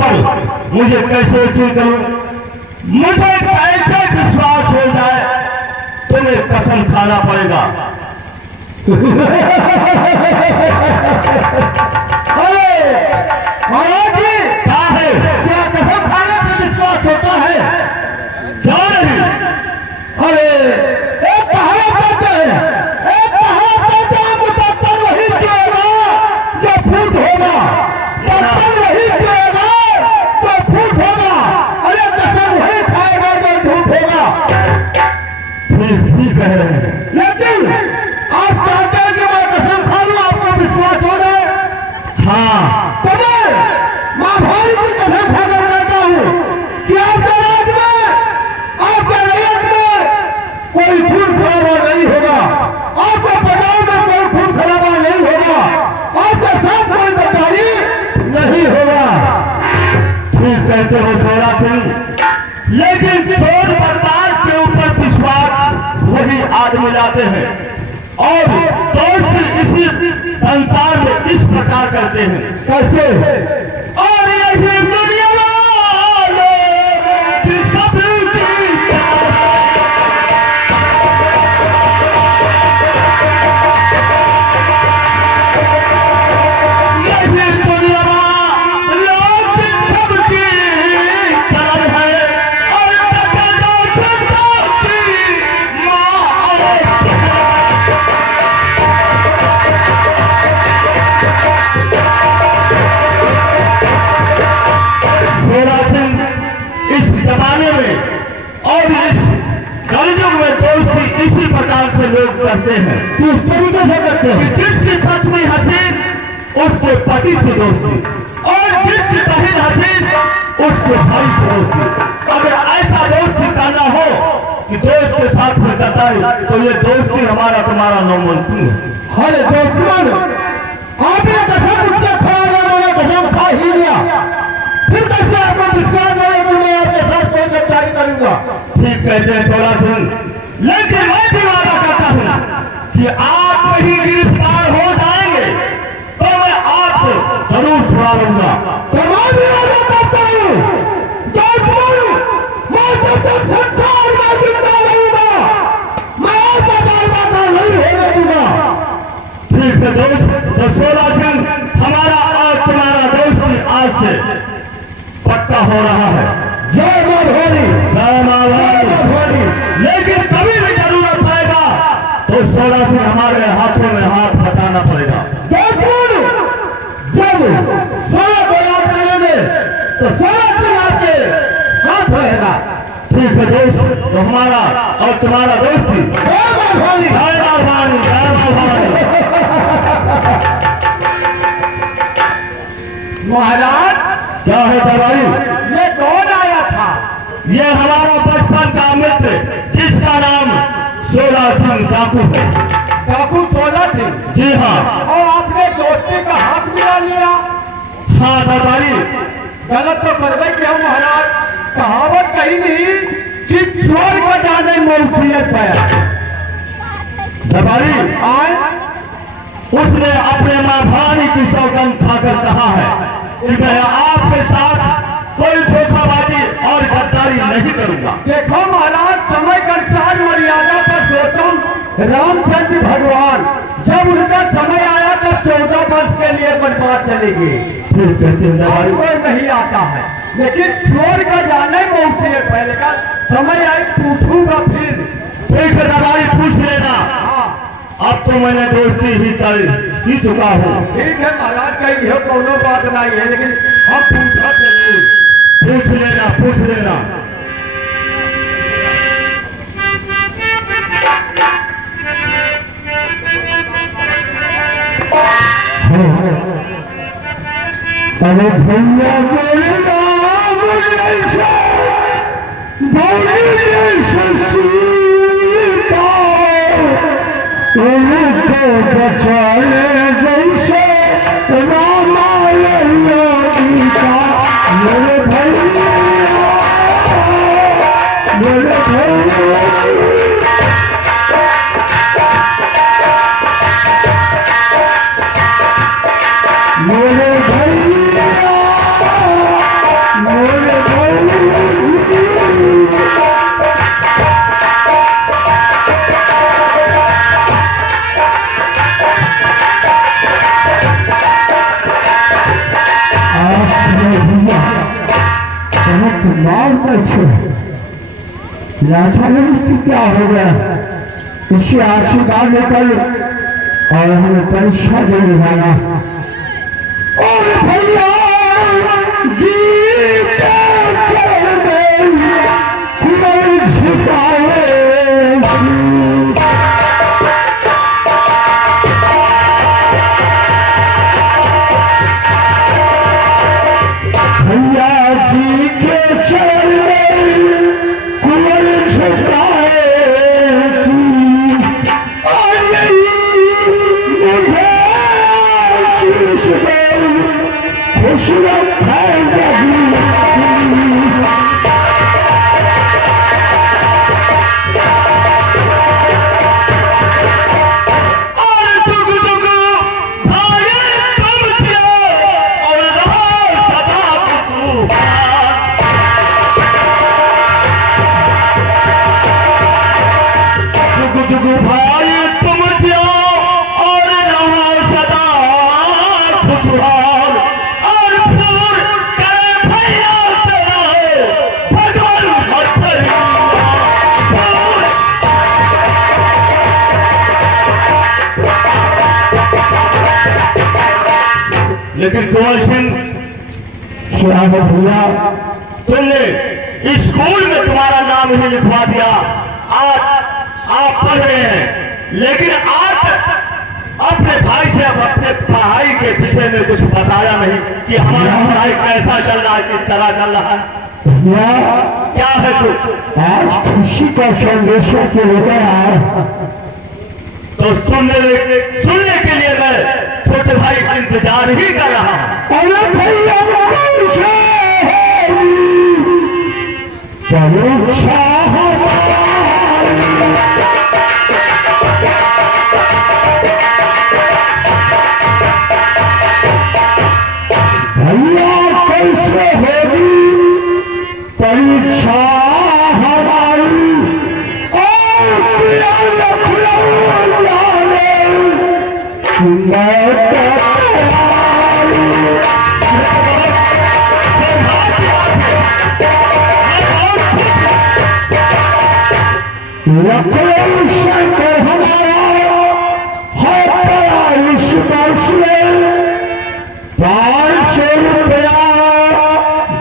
पर मुझे कैसे यकीन करूं? मुझे कैसे विश्वास हो जाए? तुम्हें कसम खाना पड़ेगा। अरे महाराज जी, क्या है? क्या कसम खाने से विश्वास होता है? क्यों नहीं? अरे एक कहावत कहते हैं, एक कहावत कहते हैं कि बर्तन वही चुएगा जो फूट होगा, बर्तन वही चुएगा जो फूट होगा। अरे कसम वही खाएगा जो झूठ होगा। ठीक कह रहे हैं। लेकिन आप चाहते हैं कि मैं कसम खा लूं, आपको विश्वास हो जाए? हाँ, तो मैं मां भवानी की कसम खाकर कहता हूं कि आपके राज में, आपके रैयत में कोई खून खराबा नहीं होगा, आपके प्रजाओं में कोई खून खराबा नहीं होगा, आपके साथ कोई गद्दारी नहीं होगा। ठीक कहते हो सोरा सिंह, लेकिन चोर बर्दाश्त के ऊपर विश्वास वही आदमी लाते हैं और दोस्ती इसी संसार में इस प्रकार करते हैं। कैसे? और यही दुनिया वालों की सबकी यही दुनिया वालों की सबकी खबर है और दोस्तों की माँ। सोरा सिंह, इस जमाने में और इस कलयुग में दोस्ती इसी प्रकार से लोग करते हैं। किस तरीके से करते कि हैं? जिसकी पत्नी हसीन उसके पति से दोस्ती और जिसकी बहन हसीन उसके भाई से दोस्ती। अगर ऐसा दोस्ती करना हो कि दोस्त के साथ में गद्दारी, तो ये दोस्ती हमारा तुम्हारा नामुमकिन है। अरे दुश्मन, आपने कसम उससे खा लिया, मैंने कसम खा ही लिया, फिर कैसे आपको विश्वास नहीं कि मैं आपके साथ कोई गद्दारी करूंगा? ठीक कहते हैं सोरा सिंह, लेकिन मैं भी वादा करता हूं कि आप कहीं गिरफ्तार हो जाएंगे तो मैं आपको जरूर छुड़ा लूंगा। तो मैं भी वादा करता हूं, दुश्मन, मैं जब तक संसार में जिंदा रहूंगा, मैं आपका बार नहीं होने दूंगा। ठीक है दोस्त, तो सोरा सिंह, हमारा और तुम्हारा दोस्ती आज से पक्का हो रहा है। जय मां भवानी, जय मां जय मां भवानी। लेकिन कभी भी जरूरत पड़ेगा तो सोरा सिंह हमारे हाथों में हाथ बटाना पड़ेगा। दुश्मन, जब 16 को याद करेंगे तो 16 सिंह आपके साथ रहेगा। ठीक है दोस्त, तो हमारा और तुम्हारा दोस्ती। जय मां भवानी, जय मां भवानी, जय मां भवानी। महाराज, क्या है दरबारी? मैं कौन आया था? ये हमारा बचपन का मित्र जिसका नाम सोरा सिंह डाकू है। डाकू 16 सिंह? जी हाँ। और आपने दोस्ती का हाथ मिला लिया? हाँ दरबारी, गलत तो कर गए क्यों महाराज? कहावत कही नहीं कि चोर को जाने मौसियत पाया। दरबारी, आए उसने अपने मां भवानी की सौगंध खाकर कहा है कि मैं आपके साथ कोई धोखाबाजी और गद्दारी नहीं करूंगा। देखो महाराज, समय के अनुसार मर्यादा पर सोचम रामचंद्र भगवान जब उनका समय आया तो 14 वर्ष के लिए बनवास चले गए। ठीक कहते हैं दरबारी। आपको नहीं आता है, लेकिन चोर का जाने मौसियत पहले का समय आए पूछूंगा फिर। ठीक है दरबारी, पूछ लेना। हाँ अब तो मैंने दोस्ती ही कर ही चुका हूँ। ठीक है महाराज, कहीं कोनो बात नहीं है, लेकिन हम पूछा जरूर। पूछ लेना, पूछ लेना। अरे भैया मेरे नाम जैसे भौजी जैसे सीता, उनको बचाने जैसे रामायण गीता। मेरे भैया, मेरे भैया, मेरे भैया, भैया बहुत माल में छे राजमहल की क्या हो गया इससे आशीर्वाद लेकर और हमें परीक्षा देने वाला और भैया जी लेकिन कुंवर सिंह भैया तुमने स्कूल में तुम्हारा नाम ही लिखवा दिया। आज आप पढ़ रहे हैं लेकिन आज तक अपने भाई से अब अपने पढ़ाई के विषय में कुछ बताया नहीं कि हमारा पढ़ाई कैसा चल रहा है, किस तरह चल रहा है। भैया क्या है तू आज खुशी का संदेश के लेकर आया तो सुनने के लिए मैं छोटे भाई का इंतजार ही कर रहा हूँ। अरे भैया परीक्षा भैया कैसे होगी परीक्षा हमारी लखनऊ शंकर हमारा है पड़ा इस वर्ष में 500 रुपया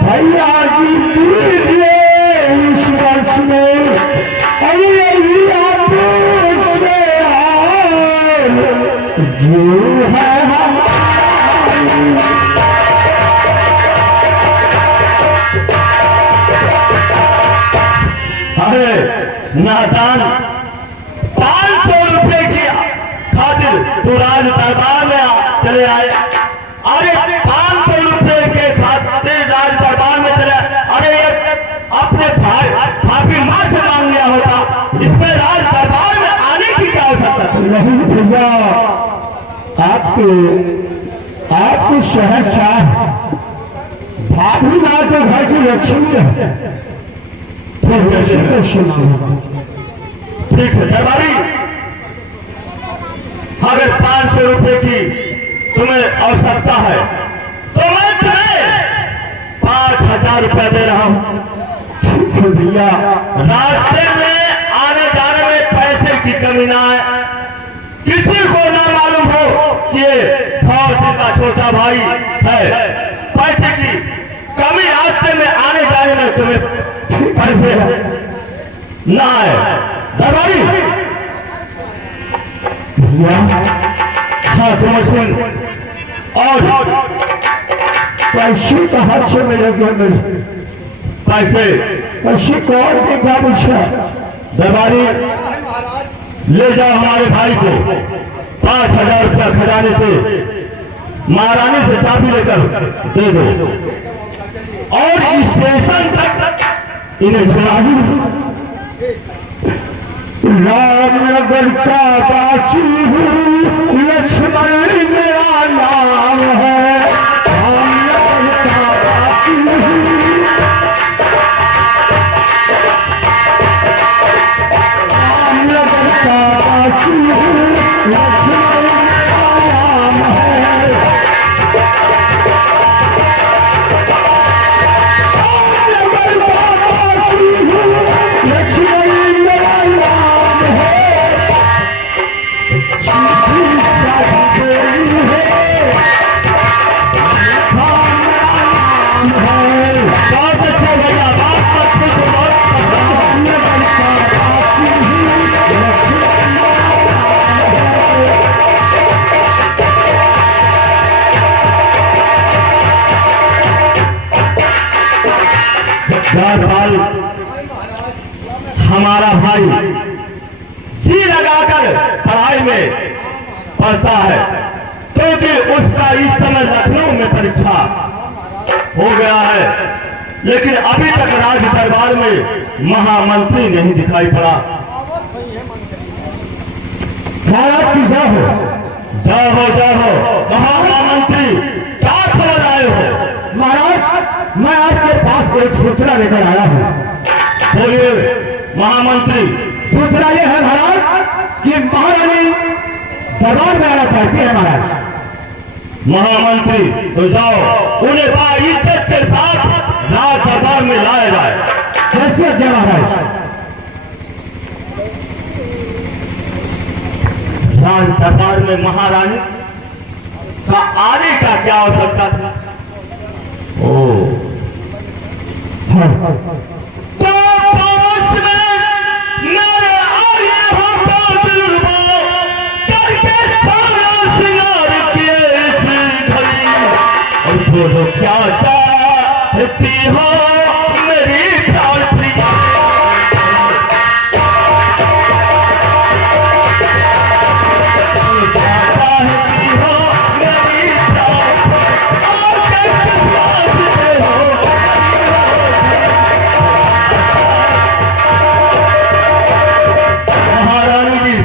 भैया जी दीजिए इस वर्ष में। अरे जो है अरे नादान 500 रुपए की खातिर तू राज दरबार में चले आए। अरे 500 रुपए के खातिर राज दरबार में चले आए। अरे ये अपने भाभी माँ से मांग लिया होता, इसमें राज दरबार में आने की क्या आवश्यकता थी। नहीं भैया आपके शहर भाभी माँ तो घर की लक्ष्मी है। ठीक है दरबारी, अगर 500 रुपए की तुम्हें आवश्यकता है तो मैं तुम्हें 5000 रुपए दे रहा हूं। ठीक है भैया। रास्ते में आने जाने में पैसे की कमी ना है, किसी को ना मालूम हो कि ये सिंह का छोटा भाई है। पैसे की कमी रास्ते में आने जाने में तुम्हें पैसे ना है दरबारी। हाँ कुंवर सिंह, और पैसे का हाथ से मेरे पैसे कौन देगा मुझे। दरबारी ले जाओ हमारे भाई को 5000 रुपया खजाने से महारानी से चाबी लेकर दे दो और स्टेशन तक इन्हें छोड़ा दो। रामनगर का बाची हूँ, लक्ष्मण मेरा नाम है। रामनगर का बाची हूँ, रामनगर का बाची हूँ, लक्ष्मण मेरा नाम है। बहुत अच्छे भैया, बात अच्छे से बहुत भाई हमारा भाई जी लगाकर पढ़ाई में पढ़ता है, क्योंकि उसका इस समय लखनऊ में परीक्षा हो गया है, लेकिन अभी तक राज दरबार में महामंत्री नहीं दिखाई पड़ा। महाराज की जय हो। जय हो महामंत्री, क्या खबर लाए हो? महाराज मैं आपके पास एक सूचना लेकर आया हूँ। बोलिए महामंत्री। सूचना ये है महाराज कि महारानी दरबार में आना चाहती है। महाराज महामंत्री तो जाओ, उन्हें बाइज्जत के साथ राज दरबार में लाया जाए। जैसे आज्ञा महाराज। राज दरबार में महारानी का आने का क्या आवश्यकता थी? ओ तो पास में मेरे आए हमको दिलरुबा करके सारा सिंगार किए इस घड़ी, और बोलो क्या चाहती हो मेरी प्राण प्रिया, क्या चाहती हो मेरी प्राण, आके किस बात पे हो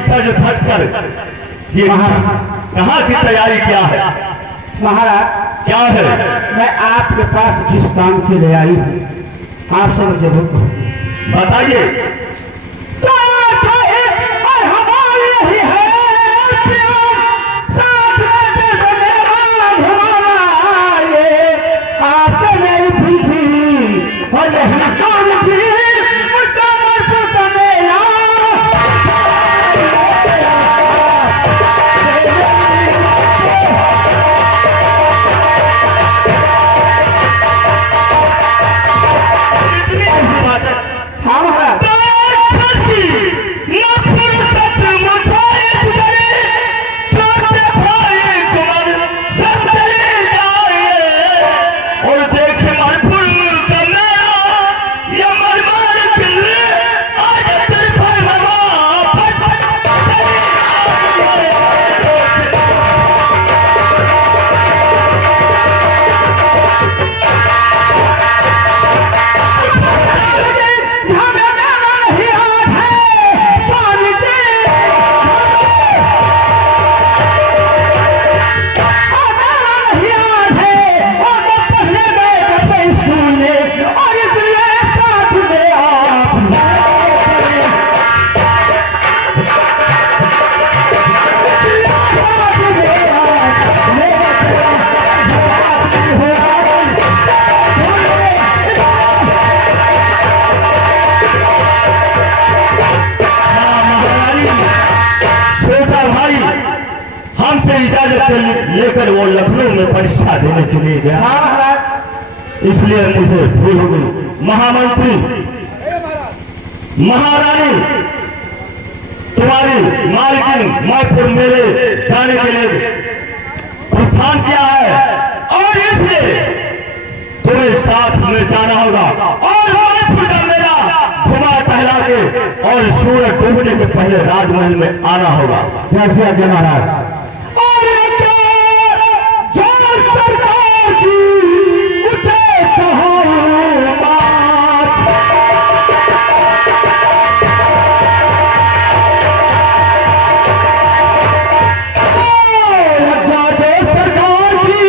सज धज कर ये कहाँ की तैयारी क्या है? महाराज क्या है? मैं आपके पास जिस काम के लिए आई हूँ आपसे मुझे बताइए। हमसे इजाजत लेकर वो लखनऊ में परीक्षा देने के लिए गया, इसलिए मुझे भूल हो गई। महामंत्री महारानी तुम्हारी मालकिन मैपुर मेरे जाने के लिए प्रस्थान किया है, और इसलिए तुम्हें साथ में जाना होगा, और मैपुर का मेला घुमा टहला के और सूरज डूबने के पहले राजमहल में आना होगा। जैसे आज्ञा महाराज। सरकार की उसे चढ़ाई बात, जो सरकार की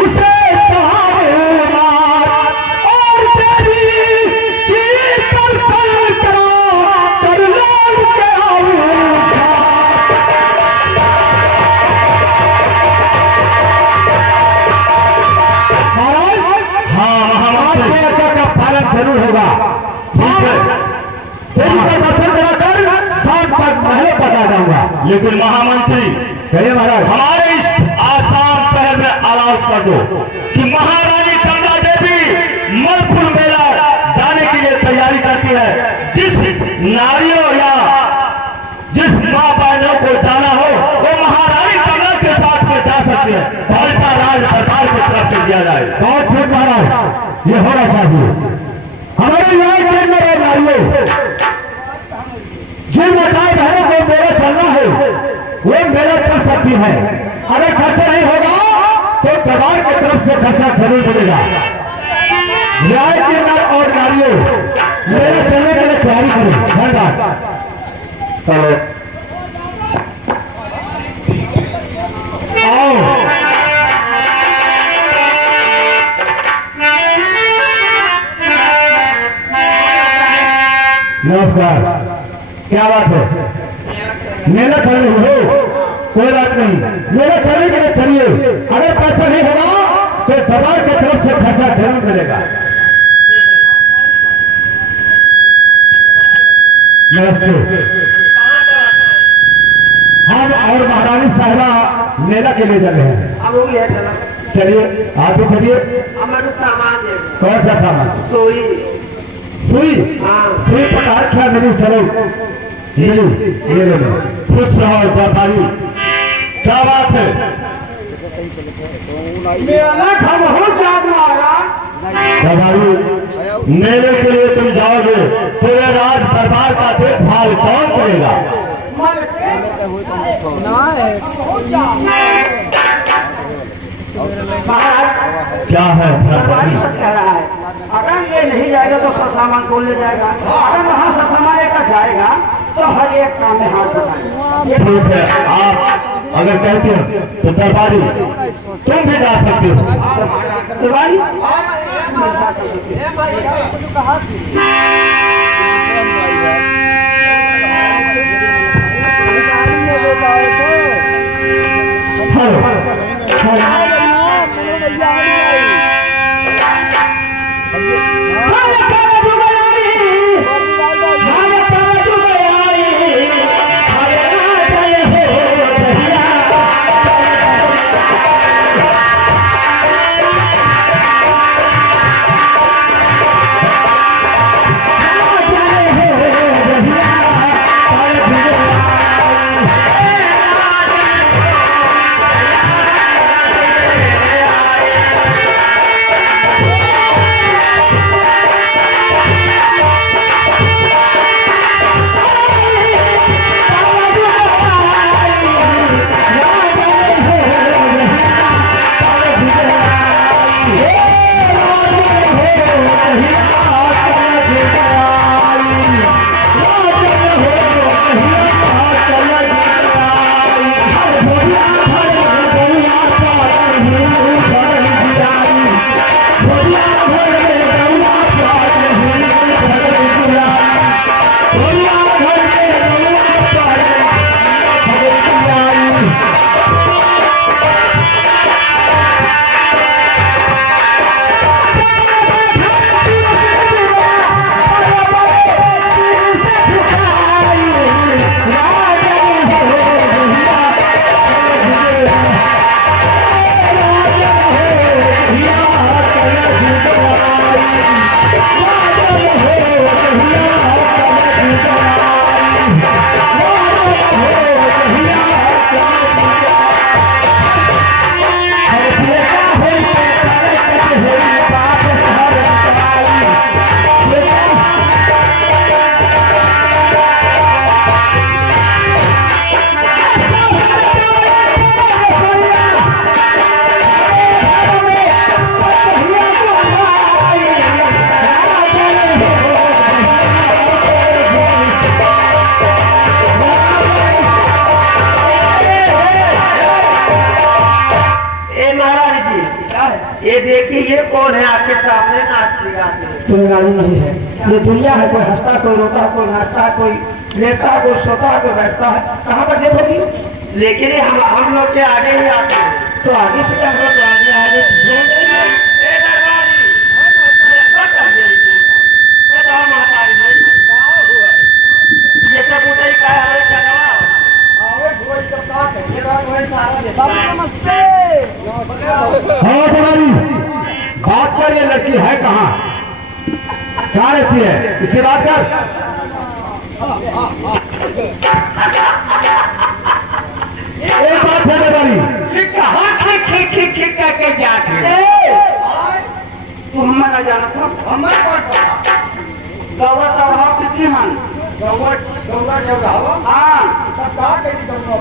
उसे चढ़ाई बात, और तेरी की करा कर लौट के आऊं। जरूर होगा, ठीक है। तेरी का दर्शन कराकर शाम तक महल तक आ जाऊंगा। लेकिन महामंत्री कहिए महाराज। हमारे इस आसाम शहर में अनाउंस कर दो कि महारानी कमला देवी ये होना चाहिए। हमारे न्याय के अंदर है नारियों, जिन मकान बहनों को मेला चलना है वो मेला चल सकती है। अगर खर्चा नहीं होगा तो दरबार की तरफ से खर्चा जरूर मिलेगा। न्याय के अंदर और नारियों मेला चलने के लिए तैयारी करें। धन्यवाद। नमस्कार, क्या बात है? मेला चले हो, कोई बात नहीं, मेला चलने के लिए चलिए। अगर पैसा नहीं होगा तो दरबार की तरफ से खर्चा जरूर मिलेगा। नमस्ते। हम और महारानी साहिबा मेला के लिए चले हैं। चलिए आप भी चलिए। कौन सा सामान? सुई। सुई पटार क्या मिली? चलो मिली, ये ले लो। खुश रहो व्यापारी। क्या बात है? व्यापारी, मेले के लिए तुम जाओगे, पूरे राज दरबार का देखभाल कौन करेगा? क्या है? अगर ये नहीं जाएगा तो सब सामान खोल ले जाएगा। अगर वहाँ से सामान लेकर जाएगा तो हर एक काम में हाथ लगाएगा। ठीक है, आप अगर कहते हो तो दरबारी तुम भी जा सकते हो। दरबारी ये देखिए ये कौन है आपके सामने नाचते गाते? कोई रानी नहीं है, ये दुनिया है। कोई हंसता, कोई रोता, कोई नाचता, कोई लेटता, कोई सोता, कोई बैठता है। कहाँ तक देखोगी? लेकिन ये हम लोग के आगे ही आते हैं। तो आगे से क्या हो? तो आगे आगे पीछे ये सब उठाई का है। नमस्ते। हाँ तुम्हारी बात कर, ये लड़की है कहाँ? कहाँ रहती है? इससे बात कर। एक बात है तुम्हारी, ठीक ठीक ठीक ठीक करके जाते तू हमें ना जाना था हमारे कौन पता गौवा चढ़ाव कितनी मन गौवा गौवा जगह हो हाँ तब कहाँ गई गौवा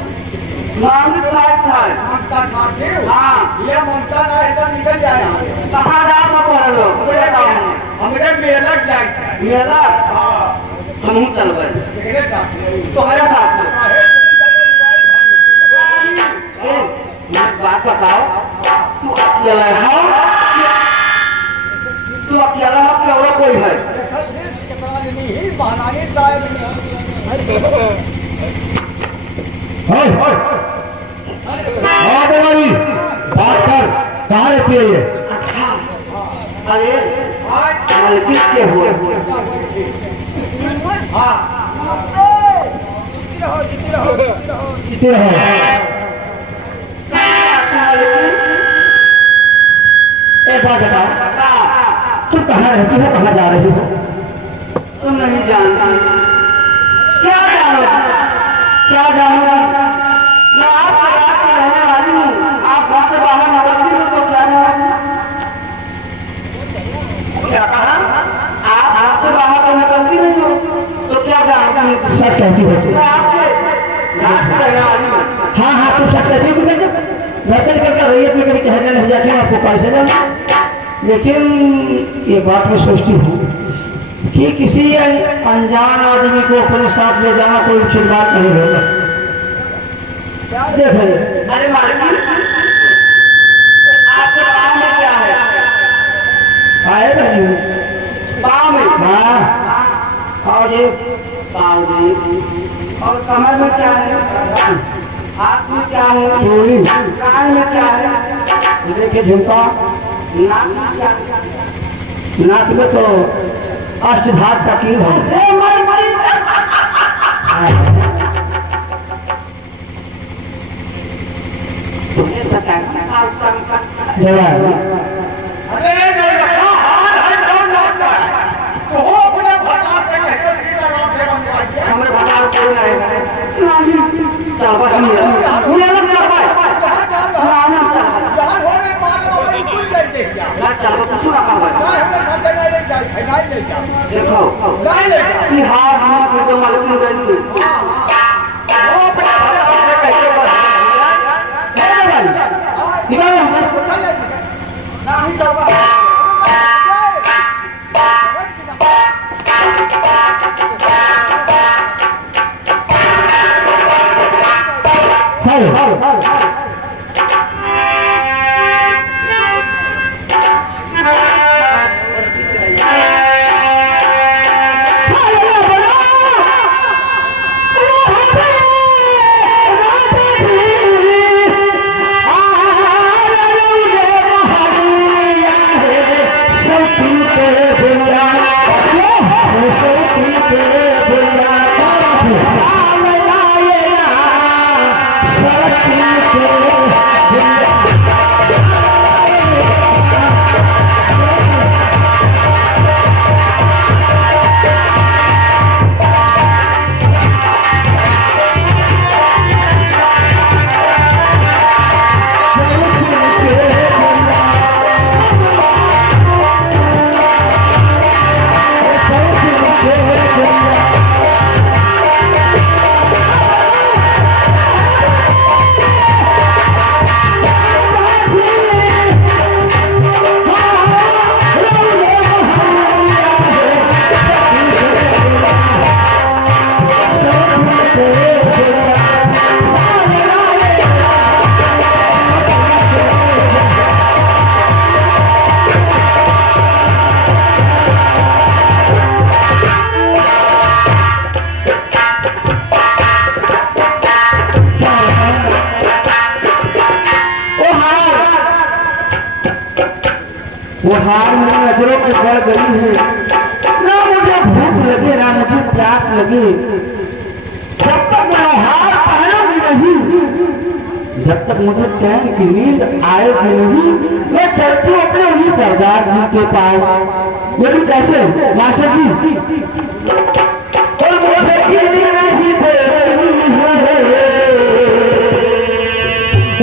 मांगी खाए था ममता खा के हाँ ये ममता ना ऐसा निकल जाए कहाँ जा सकते हैं लोग मुझे बताओ हमारे मेला जाए मेला हाँ हम चल गए मेरे साथ तुम्हारे साथ ए बात बताओ तू अकेला है तू अकेला है कि और कोई है तुम्हारी बात कर कहाँ रहती है ये अच्छा अरे मालकिन के हुए कितने रहो एक बात बताओ तुम कहाँ रहती हो कहाँ जा रही हो तुम नहीं जानती क्या जानोगी मैं आपके रात की रहने वाली हूँ आप घर से बाहर निकलती हो तो क्या कहा आप घर से बाहर तो निकलती नहीं हो तो क्या जानोगी सच कहती हो तुम मैं आपके घर से रहने वाली हूँ हाँ हाँ तुम सच कहती हो कि घर से निकल कर रैयत में कभी कहने नहीं जाती हूँ आपको पैसे जाऊँ लेकिन ये बात मैं सोचती हूँ कि किसी अनजान आदमी को अपने साथ ले जाना कोई उचित बात नहीं होगा देख रहे अरे मालिक आपके पाँव में क्या है आए नहीं पाँव में हाँ और ये पाँव में और कमर में क्या है हाथ में क्या है चोरी कान में क्या है देखिए झुमका नाक में क्या है नाक में तो अष्टधात फकीर है ए, मरी ये सताना हमें बता कोई नहीं चल भाई हम ये लग जा भाई ना चल कुछ ना कर भाई देखो कि हां हम जो मालिक ने गई वो अपने हाथ कैसे कर निकलो नहीं चल भाई वो हार मेरी नजरों में गड़ गई है ना मुझे भूख लगे ना मुझे प्यास लगे जब तक मैं हार पहनूंगी नहीं जब तक मुझे चैन की नींद आएगी नहीं मैं चलती हूँ अपने उन्हीं सरदार जी के पास ये भी कैसे मास्टर जी